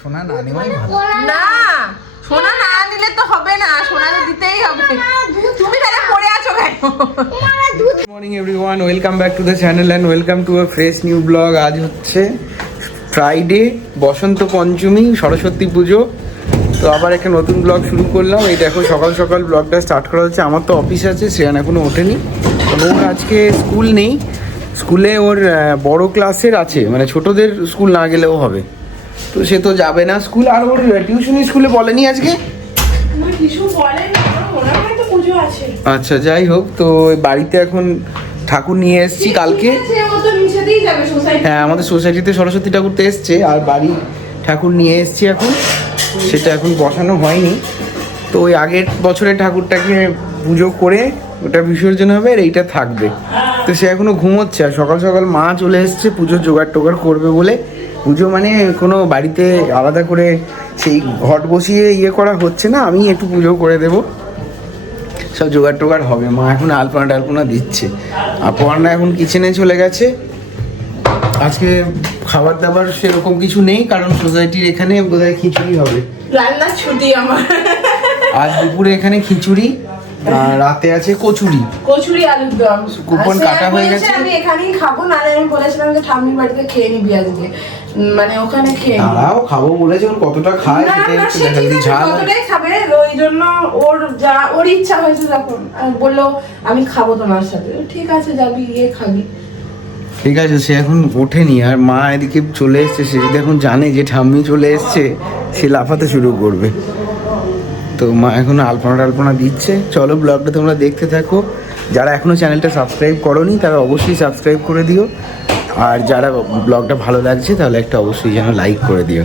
সোনা না নেওয়াই ভালো। না সোনা না নিলে তো হবে না, সোনা তো দিতেই হবে। তুমি তাহলে পড়ে আছো কেন? Good morning everyone, welcome back to the channel and welcome to a fresh new blog. আজ হচ্ছে ফ্রাইডে, বসন্ত পঞ্চমী, সরস্বতী পুজো। তো আবার একটা নতুন ব্লগ শুরু করলাম। এই দেখো সকাল সকাল ব্লগটা স্টার্ট করা হচ্ছে। আমার তো অফিস আছে, শ্রেয়ান এখনো ওঠেনি। ওর আজকে স্কুল নেই, স্কুলে ওর বড় ক্লাসের আছে, মানে ছোটদের স্কুল না গেলেও হবে। তো সে তো যাবে না স্কুল। আর ওর টিউশনি স্কুলে বলেনি আজকে। আচ্ছা যাই হোক, তো বাড়িতে এখন ঠাকুর নিয়ে এসেছি কালকে। হ্যাঁ, আমাদের সোসাইটিতে সরস্বতী ঠাকুর তো এসছে, আর বাড়ি ঠাকুর নিয়ে এসেছি এখন। সেটা এখন বসানো হয়নি। তো ওই আগের বছরের ঠাকুরটাকে পুজো করে ওটা বিসর্জন হবে, আর এইটা থাকবে। তো সে এখনো ঘুমোচ্ছে। আর সকাল সকাল মা চলে এসছে পুজোর জোগাড় টোগাড় করবে বলে। পুজো মানে কোনো বাড়িতে আলাদা করে সেই ঘট বসিয়ে করা হচ্ছে না, আমি একটু পুজো করে দেবো। সব জোগাড় টোগাড় হবে। মা এখন আলপনা টালপনা দিচ্ছে। আর পড়ানা এখন কিচেনে চলে গেছে। আজকে খাবার দাবার সেরকম কিছু নেই, কারণ সোসাইটির এখানে বোধহয় খিচুড়ি হবে। রান্নার ছুটি আমার। আজ দুপুরে এখানে খিচুড়ি, রাতে আছে কচুরি। কচুরি আলুর দম কুপন কাটা হয়ে গেছে। আমি এখানেই খাবো, না আমি বলেছিলাম যে ঠাম্মির বাড়িতে খেয়ে নিবি আজকে, মানে ওখানে খেয়ে নিবি। তারাও খাবো বলেছে, ওর কতটা খায় সেটা একটু দেখা দিই। ঝাল কতটাই খাবে, ওই জন্য ওর ইচ্ছা হয়েছে যখন বললো আমি খাবো তোমার সাথে। ঠিক আছে যাবি, গিয়ে খাবি। ঠিক আছে, সে এখন ওঠেনি। আর মা এদিকে চলে এসছে। সে যদি এখন জানে যে ঠাম্মি চলে এসছে, সে লাফাতে শুরু করবে। তো মা এখন আলপনা টালপনা দিচ্ছে। চলো ব্লগটা তোমরা দেখতে থাকো। যারা এখনও চ্যানেলটা সাবস্ক্রাইব করোনি তারা অবশ্যই সাবস্ক্রাইব করে দিও। আর যারা ব্লগটা ভালো লাগছে তাহলে একটা অবশ্যই যেন লাইক করে দিও।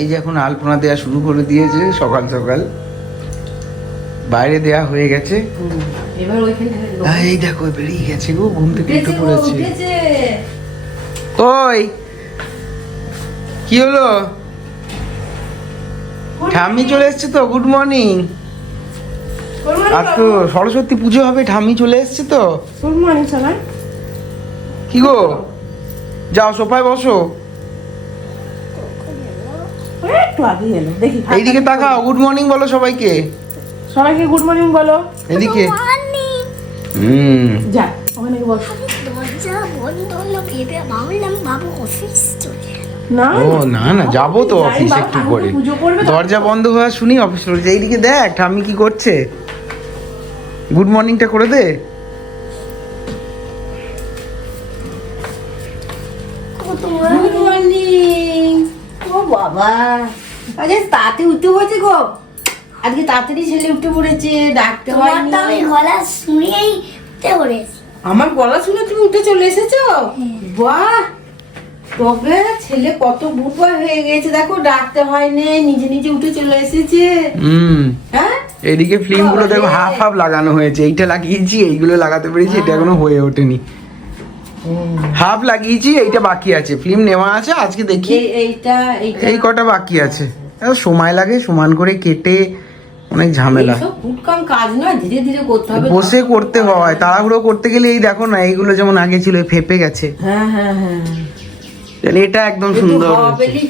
এই যে এখন আলপনা দেওয়া শুরু করে দিয়েছে সকাল সকাল। বাইরে দেয়া হয়ে গেছে। এবার ওইখানে এই দেখো বেরিয়ে গেছে গো, ঘুম থেকে উঠে পড়েছে। ওই কি হলো? ঠাম্মি চলে এসছে তো। Good morning. আজ তো সরস্বতী পুজো হবে, ঠাম্মি চলে এসছে তো। গুড মর্নিং সবাই। কি গো, যাও সোফায় বসো। একটু আগে এলো, দেখি এইদিকে তাকাও, গুড মর্নিং বলো সবাইকে। সবাইকে গুড মর্নিং বলো। এদিকে যা ওখানে বসো। দরজা বন্ধ হলো ভেবে ভাবলাম বাবু অফিস চলে গেল। না ও না না, যাবো তো অফিস একটু করে। দরজা বন্ধ হওয়া শুনি অফিস রয়েছে। এইদিকে দেখ ঠাম্মি কি করছে। গুড মর্নিংটা করে দে। Good morning. ও বাবা, আজকে তাতে উঠে পড়েছে গো। আজকে তাড়াতাড়ি ছেলে উঠে পড়েছে, ডাকতে হয়নি। আমি গলা শুনেই উঠে পড়েছি। আমার গলা শুনে তুমি উঠে চলে এসেছো? বাহ, তবে ছেলে কত বুড়া হয়ে গেছে দেখো, ডাকতে হয়নি, নিজে নিজে উঠে চলে এসেছে। হ্যাঁ, এইদিকে ফিল্ম গুলো দেখো হাফ হাফ লাগানো হয়েছে। এইটা লাগিয়েছি, এইগুলো লাগাতে পেরেছি, এটা এখনো হয়ে ওঠেনি। হাফ লাগিয়েছি, এইটা বাকি আছে। ফিল্ম নেওয়া আছে, আজকে দেখি। এই কটা বাকি আছে। সময় লাগে সমান করে কেটে, অনেক ঝামেলা। ফুটকাম কাজ না, ধীরে ধীরে করতে হবে, বসে করতে হয়। তাড়াহুড়ো করতে গেলে এই দেখো না, এইগুলো যেমন আগে ছিল ফেপে গেছে। হ্যাঁ হ্যাঁ হ্যাঁ, এটা একদম সুন্দর হয়েছে।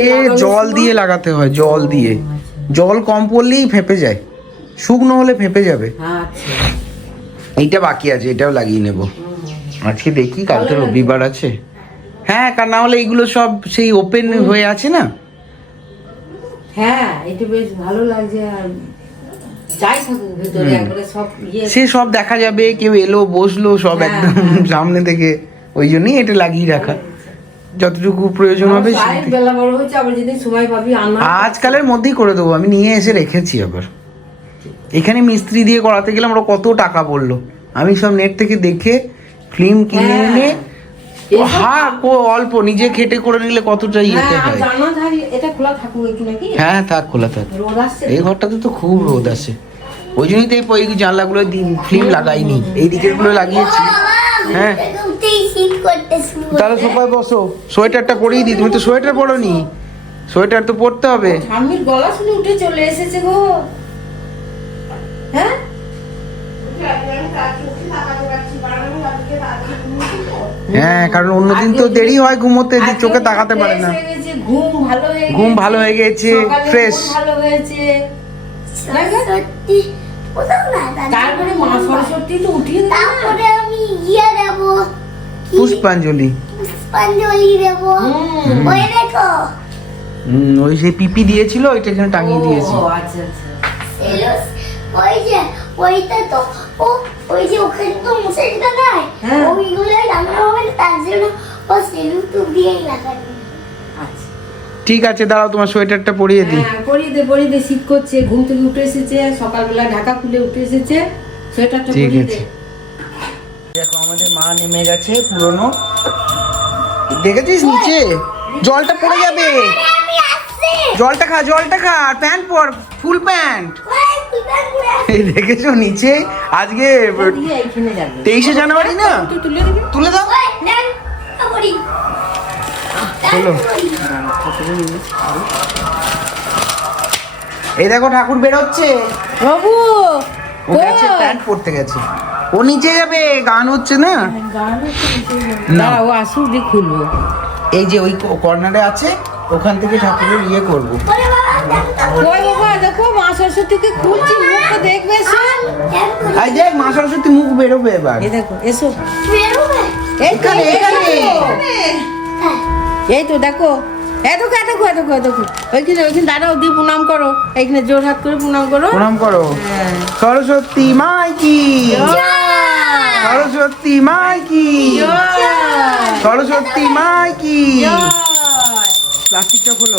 এ জল দিয়ে লাগাতে হয়, জল দিয়ে। জল কম পড়লেই ফেপে যায়, শুকনো হলে ফেপে যাবে। এইটা বাকি আছে, এটাও লাগিয়ে নেব আজকে। দেখি কালকে রবিবার আছে। হ্যাঁ, কার না হলে এইগুলো সব সেই ওপেন হয়ে আছে না। হ্যাঁ, এটা বেশ ভালো লাগছে। আর যাই থাকুক ভিতরে একবারে সব সে সব দেখা যাবে, কেউ এলো বসলো সব একদম সামনে থেকে। ওই জন্যই এটা লাগিয়ে রাখা, যতটুকু প্রয়োজন হবে। বেলা বড় হচ্ছে, আবার যেদিন সময় পাবি আজকালের মধ্যেই করে দেবো। আমি নিয়ে এসে রেখেছি। আবার এখানে মিস্ত্রি দিয়ে করাতে গেলে আমরা কত টাকা পড়লো। আমি সব নেট থেকে দেখে ফিল্ম কিনে এনে অল্প নিজে খেটে করে নিলে কতটা ইয়েতে হয়। হ্যাঁ থাক, খোলা থাক। এই ঘরটাতে তো খুব রোদ আসে, ওই জন্যই তো এই জানলাগুলো ফিল্ম লাগাইনি, এই দিকের গুলো লাগিয়েছি। হ্যাঁ, তাহলে সোফায় বসো, সোয়েটারটা পরিয়ে দিই। তুমি তো সোয়েটার পরোনি, সোয়েটার তো পরতে হবে। ঠাম্মির গলা শুনে উঠে চলে এসেছে গো। হ্যাঁ, হ্যাঁ, কারণ অন্যদিন তো দেরি হয় ঘুমোতে, যে চোখে তাকাতে পারে না। ঘুম ভালো হয়ে গেছে, ফ্রেশ। ভালো হয়েছে। সত্যি কোথাও না দাদা। তারপরে মা সরস্বতী তো উঠিয়ে দিল। তারপরে আমি ইয়ে দেবো, কি? পুষ্পাঞ্জলি। পুষ্পাঞ্জলি দেবো। ওই দেখো ওই সেই পিপি দিয়েছিল, ওইটা এখানে টাঙিয়ে দিয়েছি। ও আচ্ছা আচ্ছা। সেলুস, ওই যে ওইটা তো ও ওই যে ওখানে তো মশারিটা নাই, হ্যাঁ। ওইগুলো লাগানো হবে না, তার জন্য ও সেলুস তো দিয়েই লাগানো। আচ্ছা। ঠিক আছে, দাঁড়াও তোমার সোয়েটারটা পরিয়ে দিই। হ্যাঁ, পরিয়ে দে, শীত করছে, ঘুম থেকে উঠে এসেছে, সকালবেলা ঢাকা খুলে উঠে এসেছে, সোয়েটারটা ঠিক পরিয়ে আছে। দে। দেখো আমাদের মা নেমে গেছে পুরনো। দেখেছিস নিচে জলটা পড়ে যাবে। আমি আসছি। জলটা খা, আর প্যান্ট পর, ফুল প্যান্ট। ওই কুদান কুদান। এই দেখেছো নিচে আজকে দিয়ে এইখানে যাবে। 23শে জানুয়ারি না? তুই তুলে দিবি। তুলে দাও। ওই নেন কাপড়ি। চলো। এই দেখো ঠাকুর বেরোচ্ছে। বাবু ও গেছে প্যান্ট পরতে গেছে। ও নিচে যাবে, গান হচ্ছে না। না, ও আসুক দিয়ে খুলবো। এই যে ওই কর্নারে আছে, ওখান থেকে ঠাকুরের ইয়ে করবো। ওরে বাবা দেখ কাপড়। ওই বাবা দেখো মা সরস্বতীকে খুলছি, মুখটা দেখবে এসো। আর দেখ মা সরস্বতী মুখ বেরোবে এবার। এই দেখো এসো। বেরোবে। এই তো, এখানে, এখানে। হ্যাঁ। এই তো দেখো, দেখো ওইখানে দাঁড়াও, দিয়ে প্রণাম করো, এইখানে জোর হাত করে প্রণাম করো। প্রণাম করো। হ্যাঁ। সরস্বতী মাই কি, জয়। সরস্বতী মাই কি, জয়। সরস্বতী মাই কি। জয়। প্লাস্টিকটা খোলো।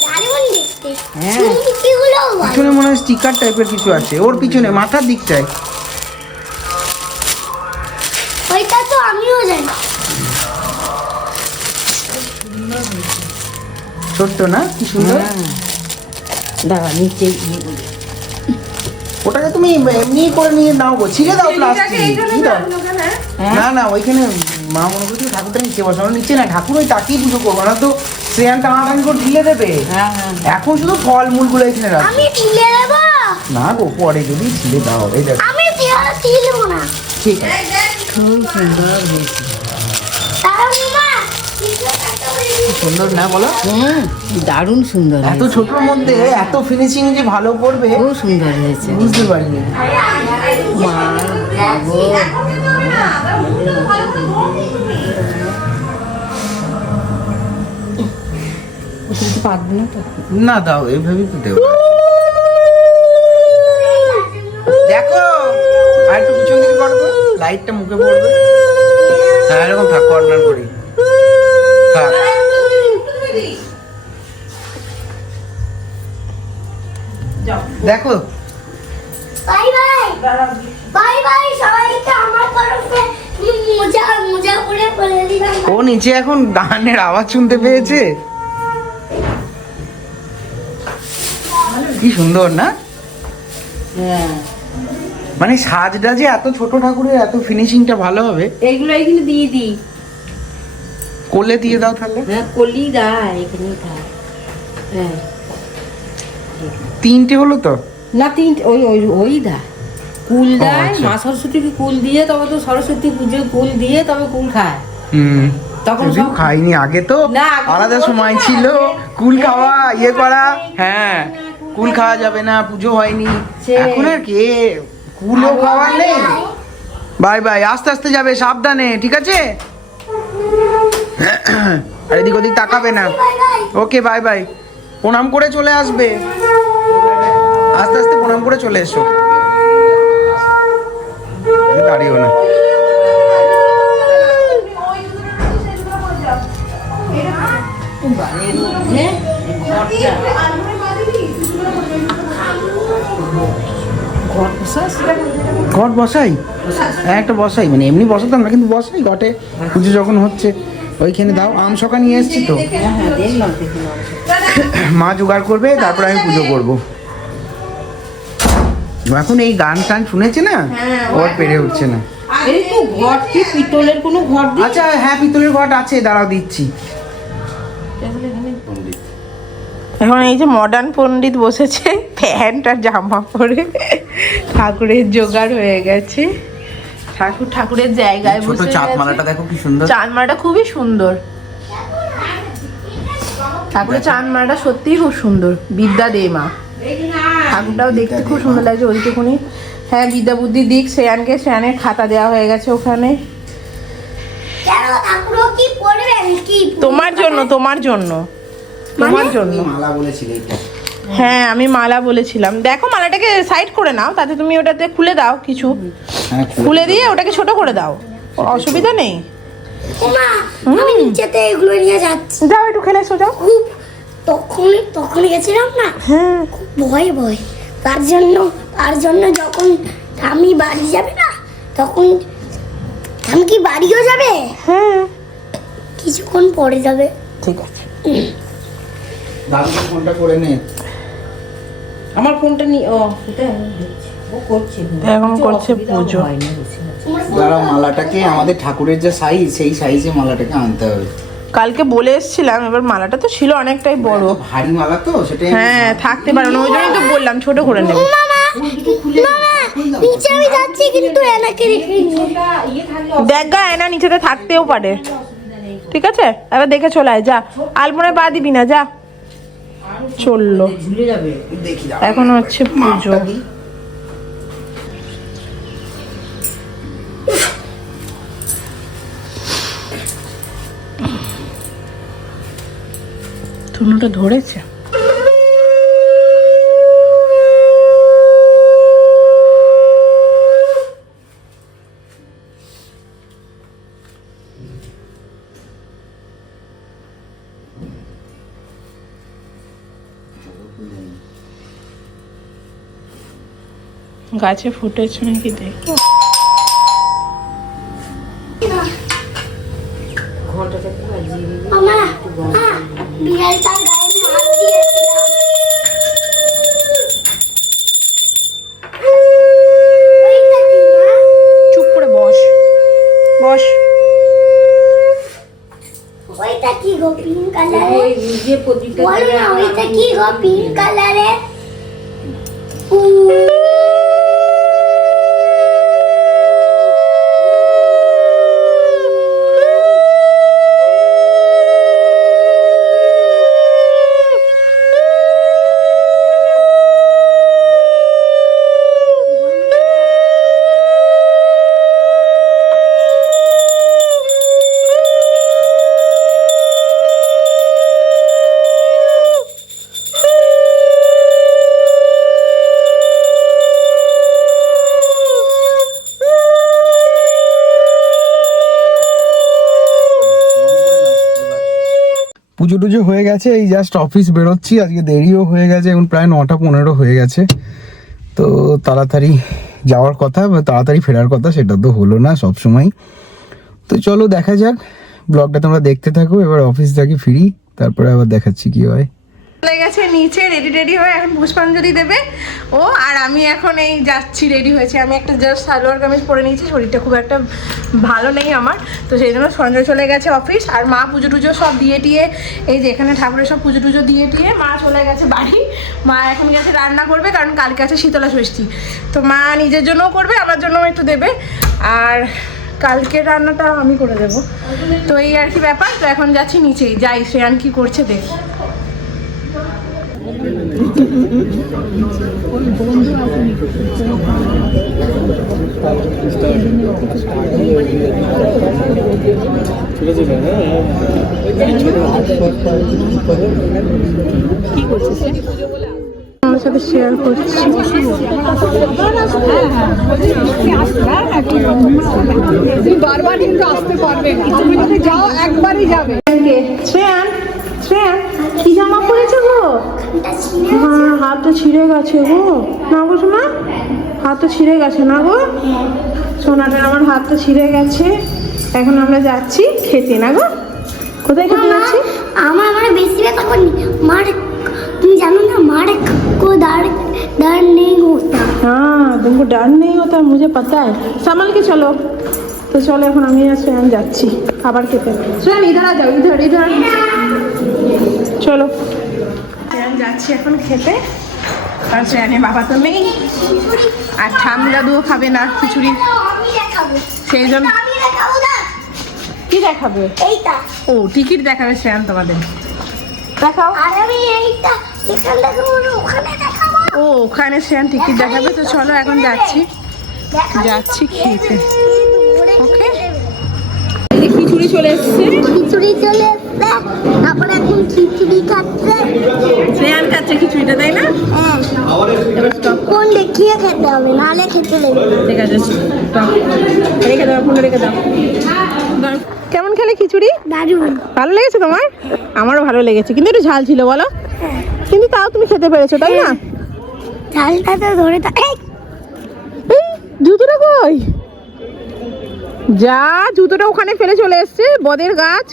দারুণ দেখতে। হ্যাঁ। চুমকিগুলো ভালো। পিছনে মনে হয় স্টিকার টাইপের কিছু আছে, ওর পিছনে মাথার দিকটায়। ওইটা তো আমিও জানি। ছোট্ট না, কি সুন্দর। দাঁড়া নিচে ওটাকে তুমি এমনি করে নিয়ে নাও গো, ছিঁড়ে দাও প্লাস্টিক। না না, ওইখানে মা মনে করছি ঠাকুরটা নিচে বসানো, নিচে না, ঠাকুর ওই তাকেই পুজো করবো না তো শ্রেয়ান টানাটানি করে ঢিলে দেবে। এখন শুধু ফলমূলগুলো এখানে রাখো। আমি ঢিলে দেব। না গো, পরে যদি ছিলে দাও। এই দেখো। আমি ঢিলব না। ঠিক আছে। খুব সুন্দর হয়েছে। তারা মামা কি সুন্দর না বলো? দারুণ সুন্দর এত ছোটর মধ্যে এত ফিনিশিং যে ভালো করবে খুব সুন্দর হয়েছে। বুঝতে পারিনি। পারবো না তো। না দাও, এইভাবেই তো দেবো। দেখো আর একটু পিছন দিকে করো তো, লাইটটা মুখে পড়বে। হ্যাঁ এরকম থাক, কর্নার করি থাক। দেখো বাই বাই। বাই বাই সবাইকে আমার তরফে মোজা করে বলে দিলাম। ও নিচে এখন গানের আওয়াজ শুনতে পেয়েছে। কি সুন্দর না? হ্যাঁ, মানে সাজটা যে এত ছোট ঠাকুরের এত ফিনিশিংটা ভালো হবে। এইগুলো এইখানে দিয়ে দিই। কোলে দিয়ে দাও তাহলে। হ্যাঁ, কলি দেয় এখানেই থাক। হ্যাঁ, 3টে হলো তো। না তিনটে, ওই দেয় কুল দেয়। আচ্ছা। মা সরস্বতীকে কুল দিয়ে তবে তো সরস্বতী পুজো কুল দিয়ে তবে কুল খায়। হুম, তখন যদিও সব- খাইনি আগে তো না, আগে তো আলাদা বলতো সময় না। ছিল, কুল খাওয়া ইয়ে করা। হ্যাঁ, কুল খাওয়া যাবে না, পুজো হয়নি। সে- এখন আর কে কুলও খাওয়া নেই। বাই বাই, আস্তে আস্তে যাবে, সাবধানে, ঠিক আছে? আর এদিক ওদিক তাকাবে না। Bye bye. Okay bye bye. প্রণাম করে চলে আসবে, আস্তে আস্তে প্রণাম করে চলে এসো। দাঁড়িও না। হ্যাঁ, ঘর বসাস? ঘট বসাই, হ্যাঁ একটা বসাই, মানে এমনি বসাতাম না কিন্তু বসাই ঘটে, পুজো যখন হচ্ছে ওইখানে দাও। আম শকা নিয়ে এসছি তো, হ্যাঁ হ্যাঁ, দেখলাম। মা জোগাড় করবে, তারপরে আমি পুজো করবো। এখন এই গান টান শুনেছে না, হ্যাঁ, ওর পেরে উঠছে না। এই তো ঘট কি পিতলের কোনো ঘট দিই? আচ্ছা হ্যাঁ, পিতলের ঘট আছে, দাঁড়াও দিচ্ছি। এখন এই যে মডার্ন পণ্ডিত বসেছে, প্যান্ট আর জামা পরে ঠাকুরের জোগাড় হয়ে গেছে। ঠাকুরের জায়গায় ছোট বসে চাঁদ গেছে। মালাটা দেখো কি সুন্দর। চাঁদমালাটা খুবই সুন্দর, ঠাকুরের চাঁদমালাটা সত্যিই খুব সুন্দর। বিদ্যা দে মা, ঠাকুরটাও দেখতে খুব সুন্দর লাগছে ওইটুকুনি। হ্যাঁ, বিদ্যা বুদ্ধি দিক। শ্রেয়ানের খাতা দেওয়া হয়ে গেছে ওখানে। কেন ঠাকুর কি পড়বেন কি? তোমার জন্য, তোমার জন্য, তোমার জন্য। মালা বলেছিলে এটা। হ্যাঁ, আমি মালা বলেছিলাম। দেখো মালাটাকে সাইড করে নাও, তাতে তুমি ওটাতে খুলে দাও কিছু, হ্যাঁ, খুলে দিয়ে ওটাকে ছোট করে দাও, অসুবিধা নেই। ওমা, আমি নিচেতে এগুলো নিয়ে যাচ্ছি। যাও একটু খেলে এসো, যাও। খুব তখন গেছিলাম না, হ্যাঁ, খুব ভয়। তার জন্য যখন আমি বাড়ি যাবে না, তখন আমি কি বাড়িও যাবে? হ্যাঁ, কিছুক্ষণ পরে যাবে। ঠিক আছে। দাদুকে ফোনটা করে নে। আমার ফোনটা নি ও এটা ও করছে এখন করছে পুজো। দাঁড়া, মালাটাকে আমাদের ঠাকুরের যে সাইজ, সেই সাইজে মালাটাকে আনতে হবে। কালকে বলে এসেছিলাম, এবার মালাটা তো ছিল অনেকটাই বড়। ভারী মালা তো, সেটাই। হ্যাঁ, থাকতে পারো না, ওই জন্যই তো বললাম ছোট করে নেবে। নিচে আমি যাচ্ছি, কিন্তু এনাকে রেখে নিয়ে দেখ গা, এনা নিচেতে থাকতেও পারে। ঠিক আছে, এবার দেখে চলে আয়, যা। আলপনায় পা দিবি না, যা। চললো, ঝুলে যাবে। দেখি দাও। এখন হচ্ছে পুজো। ধুনোটা ধরেছে। গাছে ফুটেছে নাকি দেখো। ঘন্টাটাকে বাজিয়ে দিবি। মামা, বিড়ালটার গায়ে আমি হাত দিয়েছিলাম। ওইটা কি মা? চুপ করে বস, বস। ওইটা কি গো, পিঙ্ক কালারে? ওই যে প্রদীপটা বলো না, ওইটা কি গো, পিঙ্ক কালারে? পুজো টুজো হয়ে গেছে, এই জাস্ট অফিস বেরোচ্ছি। আজকে দেরিও হয়ে গেছে, এখন প্রায় 9:15 হয়ে গেছে। তো তাড়াতাড়ি যাওয়ার কথা বা তাড়াতাড়ি ফেরার কথা, সেটা তো হলো না সব সময়। তো চলো দেখা যাক, ব্লগটা তোমরা দেখতে থাকো। এবার অফিস থেকে ফিরি, তারপরে আবার দেখাচ্ছি কি হয়। চলে গেছে নিচে রেডি হয়ে, এখন পুষ্পাঞ্জলি দেবে ও। আর আমি এখন এই যাচ্ছি, রেডি হয়েছি। আমি একটা জাস্ট সালোয়ার কামিজ পরে নিয়েছি, শরীরটা খুব একটা ভালো নেই আমার, তো সেই জন্য সঞ্জয় চলে গেছে অফিস। আর মা পুজো টুজো সব দিয়ে টিয়ে, এই যে এখানে ঠাকুরের সব পুজো টুজো দিয়ে টিয়ে মা চলে গেছে বাড়ি। মা এখন গেছে রান্না করবে, কারণ কালকে আছে শীতলা ষষ্ঠী। তো মা নিজের জন্যও করবে, আমার জন্যও একটু দেবে, আর কালকের রান্নাটা আমি করে দেবো। তো এই আর কি ব্যাপার। তো এখন যাচ্ছি নিচেই, যাই শ্রেয়ান কি করছে দেখি। আমার সাথে শেয়ার করছি। বারবার কিন্তু আসতে পারবে না, তুমি যদি যাও একবারই যাবে। শ্রেয়ান, শ্রেয়ান কি জামা পরেছে গো? হ্যাঁ, হাতটা ছিঁড়ে গেছে গো। না গো সোনা, হাতটা ছিঁড়ে গেছে না গো? সোনাটার আমার হাতটা ছিঁড়ে গেছে। এখন আমরা যাচ্ছি খেতে, না গো? কোথায় খেতে যাচ্ছি? আমার বেশি ব্যথা করনি मार, तुम जानो ना मार को डर नहीं होता। हाँ, तुमको डर नहीं होता, मुझे पता है। संभल के चलो। तो चलो এখন আমি আর শ্রেয়ান যাচ্ছি আবার খেতে। শ্রেয়ান ইধার আ যাও, ইধার ইধার চলো। শ্রেয়ান যাচ্ছি এখন খেতে, আর শ্রেয়ানের বাবা তো নেই, আর ঠাম দাদুও খাবে না খিচুড়ি। আমি দেখাবো। সেই জন্য আমি দেখাবো না কি দেখাবে? এইটা। ও টিকিট দেখাবে শ্রেয়ান তোমাদের, দেখাও। আর আমি এইটা যেখানে দেখাবো না ওখানে দেখাবো। ও ওখানে শ্রেয়ান টিকিট দেখাবে। তো চলো এখন যাচ্ছি যাচ্ছি খেতে। ওকে খিচুড়ি চলে এসছে, খিচুড়ি চলে এসছে, তারপরে এখন খিচুড়ি খাচ্ছে। শ্রেয়ান খাচ্ছে খিচুড়িটা, তাই না? হ্যাঁ, কোন দেখিয়ে খেতে হবে, নাহলে খেতে দেবে না। ঠিক আছে, রেখে দাও, ফোনটা রেখে দাও। কেমন খেলে খিচুড়ি? দারুণ। ভালো লেগেছে তোমার? আমারও ভালো লেগেছে, কিন্তু একটু ঝাল ছিল বলো, কিন্তু তাও তুমি খেতে পেরেছো, তাই না? ঝালটা তো ধরে এই জুতোটা কই? যা, জুতোটা ওখানে ফেলে চলে এসছে বদের গাছ।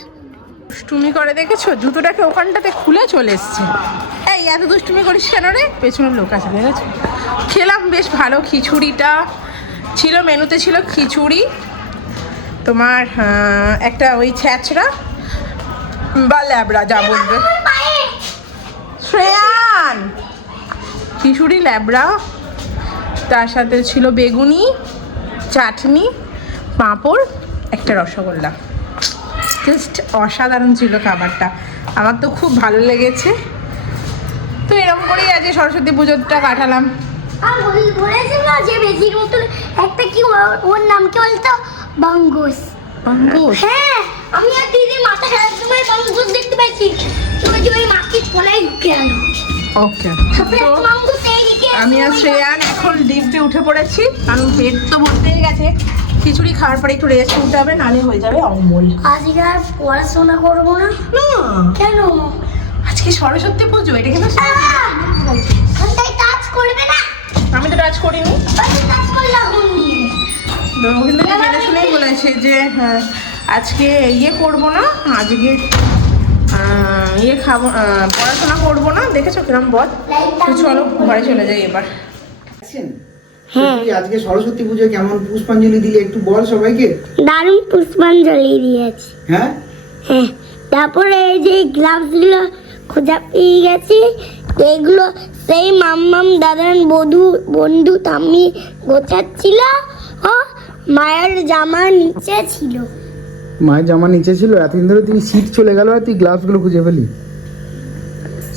দুষ্টুমি করে দেখেছো, জুতোটাকে ওখানটাতে খুলে চলে এসছে। এই এত দুষ্টুমি করিস কেন রে? পেছনের লোক আছে দেখেছো। খেলাম বেশ ভালো, খিচুড়িটা ছিল, মেনুতে ছিল খিচুড়ি, তোমার একটা ওই ছ্যাঁচড়া বা ল্যাবড়া যা বলবে। শ্রেয়ান, খিচুড়ি, ল্যাবড়া, তার সাথে ছিল বেগুনি, চাটনি, পাঁপড়, একটা রসগোল্লা। জাস্ট অসাধারণ ছিল খাবারটা, আমার তো খুব ভালো লেগেছে। তো এরকম করেই আজ সরস্বতী পুজোটা কাটালাম। আর বলেছিল না যে বেশির মতো একটা কি ওর নাম কি বলতো? বাঙ্গুস। বাঙ্গুস? হ্যাঁ, আমি আর দিদি মাথা খেলার সময় বাঙ্গুস দেখতে পাচ্ছি, তো ওই মাটির তলায় ঢুকে গেল। ওকে, তারপরে বাঙ্গুস এইদিকে আমি আর শ্রেয়ান এখন লিফটে উঠে পড়েছি, কারণ পেট তো ভর্তি হয়ে গেছে। খিচুড়ি খাওয়ার পরে একটু রেস্ট নিতে হবে, নাহলে হয়ে যাবে অম্বল। আজকে আর পড়াশোনা করবো না। কেন? আজকে সরস্বতী পুজো, এটা কিন্তু ওটাই টাচ করবে না। আমি তো টাচ করিনি। টাচ করলাম তো কিন্তু জেনে শুনেই বলেছে যে আজকে ইয়ে করবো না, আজকে ইয়ে খাবো, পড়াশোনা করবো না। দেখেছো কিরম বল। তো চলো ঘরে চলে যাই এবার। তুই আজকে সরস্বতী পুজো কেমন পুষ্পাঞ্জলি দিলি একটু বল সবাইকে। দারুণ পুষ্পাঞ্জলি দিয়েছি। হ্যাঁ হ্যাঁ, তারপরে এই যে গ্লাভসগুলো খোঁজা পেয়ে গেছি, এগুলো সেই মাম্মাম দাদার বন্ধু তাম্মি গোছাচ্ছিল, ও মায়ের জামার নিচে ছিল। মায়ের জামা নিচে ছিল, এতদিন ধরে তুই শীত চলে গেল আর তুই গ্লাভসগুলো খুঁজে পেলি।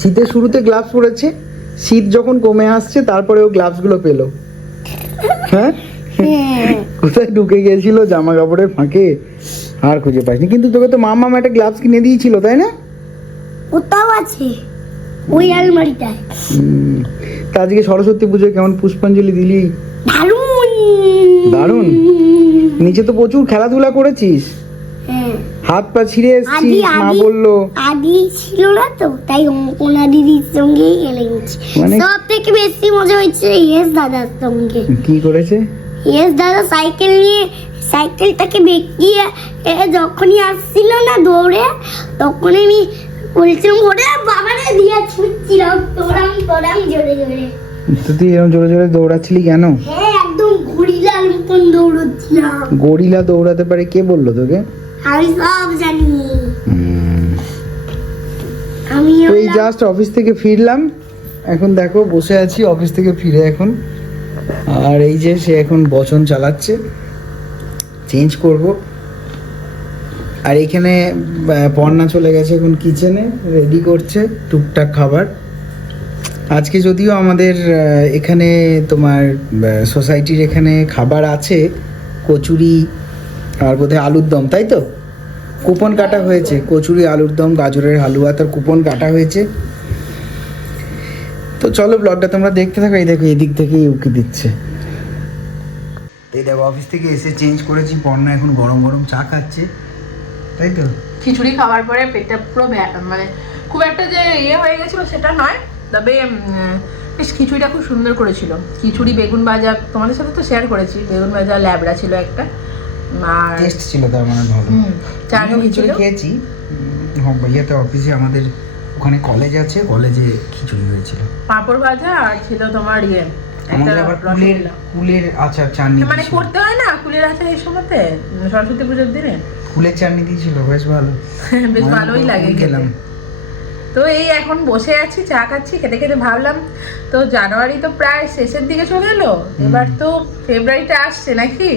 শীতের শুরুতে গ্লাভস পরেছে, শীত যখন কমে আসছে তারপরে ও গ্লাভসগুলো পেলো। হ্যাঁ, কোথায় ঢুকে গিয়েছিল জামা কাপড়ের ফাঁকে আর খুঁজে পাইনি। কিন্তু তোকে তো মামা একটা গ্লাভস কিনে দিয়েছিল, তাই না? ওটাও আছে ওই আলমারিটায়। তা আজকে সরস্বতী পুজোয় কেমন পুষ্পাঞ্জলি দিলি? দারুণ দারুণ। নিচে তো প্রচুর খেলাধুলা করেছিস, হ্যাঁ। হাত পা ছিঁড়ে এসেছিস, মা বললো। আদি ছিল না তো, তাই ওনা দিদির সঙ্গেই খেলে গেছি। মানে সব থেকে বেশি মজা হয়েছে ইয়েস দাদার সঙ্গে। কি করেছে? ইয়েস দাদা সাইকেল নিয়ে সাইকেলটাকে বেঁকিয়ে যখনই আসছিল না দৌড়ে, তখন আমি বলছিলাম ওরে বাবারে দিয়ে ছুটছিলাম, তোরাম জোরে জোরে। তো তুই এরকম জোরে জোরে দৌড়াচ্ছিলি কেন? হ্যাঁ, একদম গরিলার মতন দৌড়চ্ছিলাম। গরিলা দৌড়াতে পারে কে বললো তোকে? আমি সব জানি। আমি তো এই জাস্ট অফিস থেকে ফিরলাম, এখন দেখো বসে আছি অফিস থেকে ফিরে এখন। আর এই যে সে এখন বচন চালাচ্ছে, চেঞ্জ করব। আর এখানে পর্ণা চলে গেছে এখন কিচেনে, রেডি করছে টুকটাক খাবার। আজকে যদিও আমাদের এখানে তোমার সোসাইটির এখানে খাবার আছে, কচুরি আর বোধহয় আলুর দম, তাই তো? কুপন কাটা হয়েছে, কচুরি, আলুর দম, গাজরের হালুয়া, তার কুপন কাটা হয়েছে। তো চলো ব্লগটা তোমরা দেখতে থাকো। এই দেখো এদিক থেকেই উকি দিচ্ছে। এই দেখো অফিস থেকে এসে চেঞ্জ করেছি, পর্ণা এখন গরম গরম চা খাচ্ছে, তাই তো? খিচুড়ি খাওয়ার পরে পেটটা পুরো মানে খুব একটা যে ইয়ে হয়ে গেছিলো সেটা নয়, তবে বেশ খিচুড়িটা খুব সুন্দর করেছিল। খিচুড়ি, বেগুন ভাজা, তোমাদের সাথে তো শেয়ার করেছি, বেগুন ভাজা, ল্যাবড়া ছিল একটা, আর টেস্ট ছিল তার মানে ভালো। চাটনি খিচুড়ি ছিল। খেয়েছি ভাইয়াতে অফিসে, আমাদের ওখানে কলেজ আছে, কলেজে খিচুড়ি হয়েছিল, পাঁপড় ভাজা, আর ছিল তোমার ইয়ে আমাদের আবার কুলের আচার, চাটনি মানে করতে হয় না কুলের আচার এই সময়তে সরস্বতী পুজোর দিনে। কুলের চাটনি দিয়েছিল, বেশ ভালো, বেশ ভালোই লাগে গেলাম। তো এই এখন বসে আছি, চা খাচ্ছি, খেতে খেতে ভাবলাম তো জানুয়ারি তো প্রায় শেষের দিকে চলে এলো, এবার তো ফেব্রুয়ারিটা আসছে নাকি,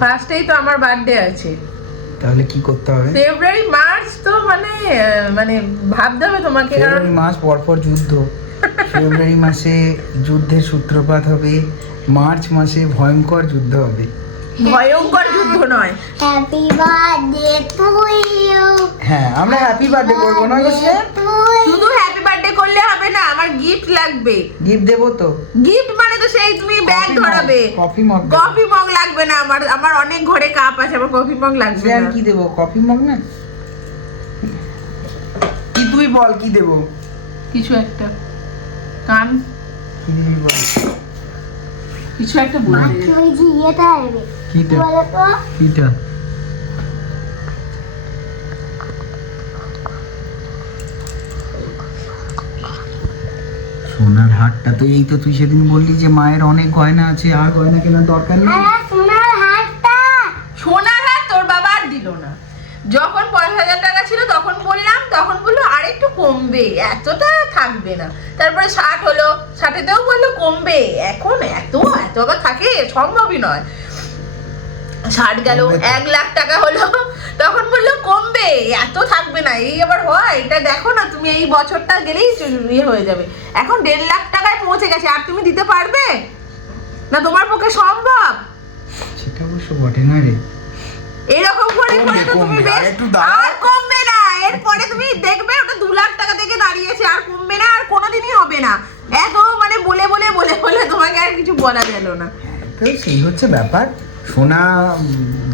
ফার্স্টেই তো আমার বার্থডে আছে। তাহলে কি করতে হবে? ফেব্রুয়ারি মার্চ তো মানে মানে ভাবতে হবে তোমাকে, কারণ ফেব্রুয়ারি মাস পর যুদ্ধ, ফেব্রুয়ারি মাসে যুদ্ধের সূত্রপাত হবে, মার্চ মাসে ভয়ঙ্কর যুদ্ধ হবে। ভয়ঙ্কর যুদ্ধ নয়, হ্যাপি বার্থডে টু ইউ। হ্যাঁ, আমরা হ্যাপি বার্থডে করবো না গেছে? শুধু হ্যাপি বার্থডে করলে হবে না, আমার গিফট লাগবে। গিফট দেবো তো। গিফট মানে তো সেই তুমি ব্যাগ ধরাবে। Coffee mug. কফি মগ লাগবে না, আমার অনেক ঘরে কাপ আছে, আমার কফি মগ লাগবে আর না। কি দেবো? কফি মগ না, কি তুই বল কি দেবো? কিছু একটা কান, কি দিবি বল? কিছু একটা বলে দে। ওই যে এটা আসবে কিটা? বলো তো। কিটা? সোনার হারটা তো এই তো তুই সেদিন বললি যে মায়ের অনেক গয়না আছে, আর গয়না কেনার দরকার নেই। আরে সোনার হারটা সোনার হার তোর বাবা আর দিল না। যখন 50,000 টাকা ছিল তখন বললাম, তখন বললো আর একটু কমবে, এতটা থাকবে না। তারপরে 60 হলো, 60-তেও বললো কমবে, এখন এত আবার থাকে, সম্ভবই নয়। 60 গেল, 1 লাখ টাকা হলো, তখন বললো কমবে, এত থাকবে না। এই আবার হয়, এটা দেখো না তুমি, এই বছরটা গেলেই ইয়ে হয়ে যাবে। এখন 1.5 লাখ টাকায় পৌঁছে গেছে, আর তুমি দিতে পারবে না? তোমার পক্ষে সম্ভব? সেটা অবশ্য বটে না রে। এরকম করে করে তো তুমি কমবে, বেশ, আর একটু দাঁড়াও। আর কমবে না। এরপরে তুমি দেখবে ওটা 2 লাখ টাকা থেকে দাঁড়িয়েছে, আর কমবে না, আর কোনোদিনই হবে না। এত মানে বলে বলে বলে বলে তোমাকে আর কিছু বলা গেল না। তো সেই হচ্ছে ব্যাপার। সোনা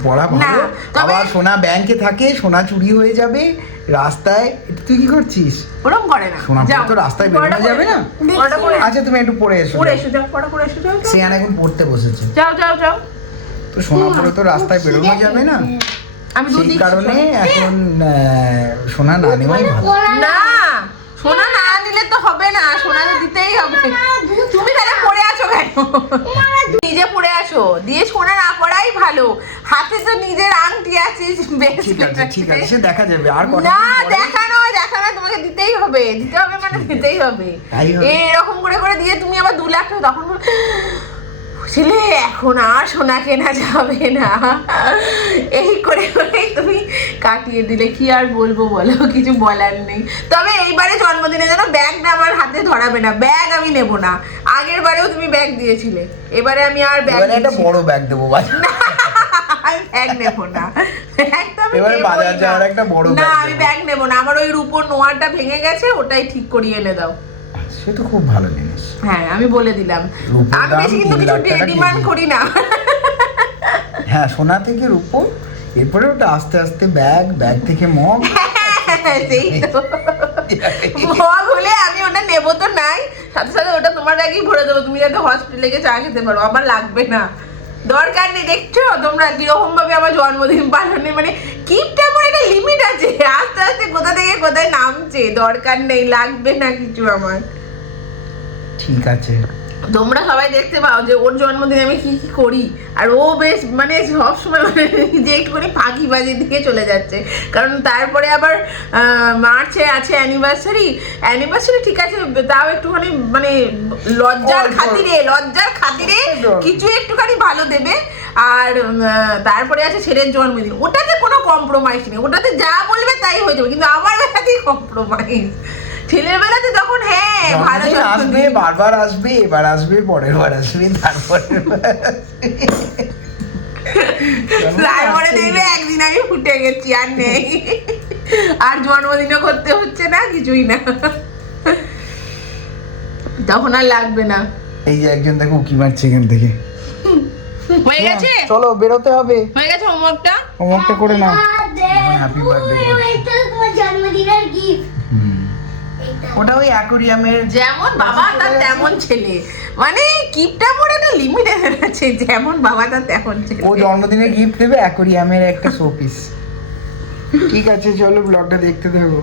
পড়া ভালো, না, তবে- আবার সোনা ব্যাংকে থাকে, সোনা চুরি হয়ে যাবে রাস্তায়। এটা তুই কি করছিস? ওরকম করে না, সোনা যাও পড়ে তো রাস্তায় বেরোনো যাবে না। পড়াটা করে আচ্ছা তুমি একটু পড়ে এসো। পড়ে এসো, যাও পড়া করে এসো, যাও যাও। সিয়ান এখন পড়তে বসেছে, যাও যাও যাও। তো সোনা পড়ে তো রাস্তায় বেরোনো যাবে না, আমি দুধ সেই দিচ্ছি। কারণে এখন সোনা না নেওয়াই ভালো। না, সোনা না দিলে তো হবে না, সোনা তো দিতেই হবে। তুমি তাহলে পড়ে আছো কেন? নিজে পড়ে আসো, দিয়ে সোনা না পড়াই ভালো। হাতে তো নিজের আংটি আছে, বেশ ঠিক আছে ঠিক আছে, সে দেখা যাবে। আর কত না, দেখানো দেখানো তোমাকে দিতেই হবে, দিতে হবে মানে দিতেই হবে। তাই হবে। এরকম করে করে দিয়ে তুমি আবার 2 লাখ টাকা, তখন ছেলে এখন আর সোনা কেনা যাবে না। এই করে করে তুমি কাটিয়ে দিলে, কি আর বলবো বলো, কিছু বলার নেই। তবে এইবারে জন্মদিনে যেন ব্যাগটা আমার হাতে ধরাবে না, ব্যাগ আমি নেব না। আগের বারেও তুমি ব্যাগ দিয়েছিলে, এবারে আমি আর ব্যাগ এবারে একটা বড় ব্যাগ দেবো বাজার। আমি ব্যাগ নেব না, ব্যাগ তো আমি এবারে নেবই বাজার না। যাওয়ার একটা বড় না, ব্যাগ আমি দেবো। ব্যাগ নেব না। আমার ওই রূপোর নোয়াটা ভেঙে গেছে, ওটাই ঠিক করিয়ে এনে দাও। সে তো খুব ভালো জিনিস। হ্যাঁ, আমি বলে দিলাম, রূপোর আমি দাম বেশি কিন্তু 3 কিছু লাখ টাকা ডিমান্ড কেজি। করি না। হ্যাঁ, সোনা থেকে রূপো, এরপরে ওটা আস্তে আস্তে ব্যাগ, ব্যাগ থেকে মগ। সেই তো মগ হলে আমি ওটা নেবো তো নাই, সাথে সাথে ওটা তোমার ব্যাগেই ভরে দেবো, তুমি যাতে হসপিটালে গিয়ে চা খেতে পারো, আমার লাগবে না, দরকার নেই। দেখছো তোমরা কিরকম ভাবে আমার জন্মদিন পালনে, মানে কিপটা আমার একটা লিমিট আছে, আস্তে আস্তে কোথা থেকে কোথায় নামছে, দরকার নেই, লাগবে না কিছু আমার। ঠিক আছে, তোমরা সবাই দেখতে পাও যে ওর জন্মদিনে আমি কি কি করি, আর ও বেশ মানে সবসময় মানে যে একটুখানি ফাঁকিবাজির দিকে চলে যাচ্ছে। কারণ তারপরে আবার মার্চে আছে অ্যানিভার্সারি ঠিক আছে, তাও একটুখানি মানে লজ্জার খাতিরে কিছু একটুখানি ভালো দেবে। আর তারপরে আছে ছেলের জন্মদিন, ওটাতে কোনো কম্প্রোমাইজ নেই, ওটাতে যা বলবে তাই হয়ে যাবে, কিন্তু আমার বেলাতেই কম্প্রোমাইজ। ছেলের বেলাতে তখন হ্যাঁ ভালো জন্মদিন আসবে, জন্মদিন, বারবার আসবে, এবার আসবে, পরের বার আসবে, তারপরে তারপরে দেখবে একদিন আমি ফুটে গেছি, আর নেই, আর জন্মদিনও করতে হচ্ছে না, কিছুই না, তখন আর লাগবে না। এই যে একজন দেখো উকি মারছে এখান থেকে। হয়ে গেছে, চলো বেরোতে হবে, হয়ে গেছে হোমওয়ার্কটা। হোমওয়ার্কটা করে নাও। Happy birthday. এটা তোমার জন্মদিনের গিফট। ওটা ওই অ্যাকোরিয়ামের যেমন বাবা তার তেমন ছেলে, মানে কিপটা পরে একটা লিমিট আছে, যেমন বাবা তার তেমন ছেলে। ও জন্মদিনের গিফট দেবে অ্যাকোরিয়ামের একটা শোপিস। ঠিক আছে চলো ব্লগটা দেখতে থাকো।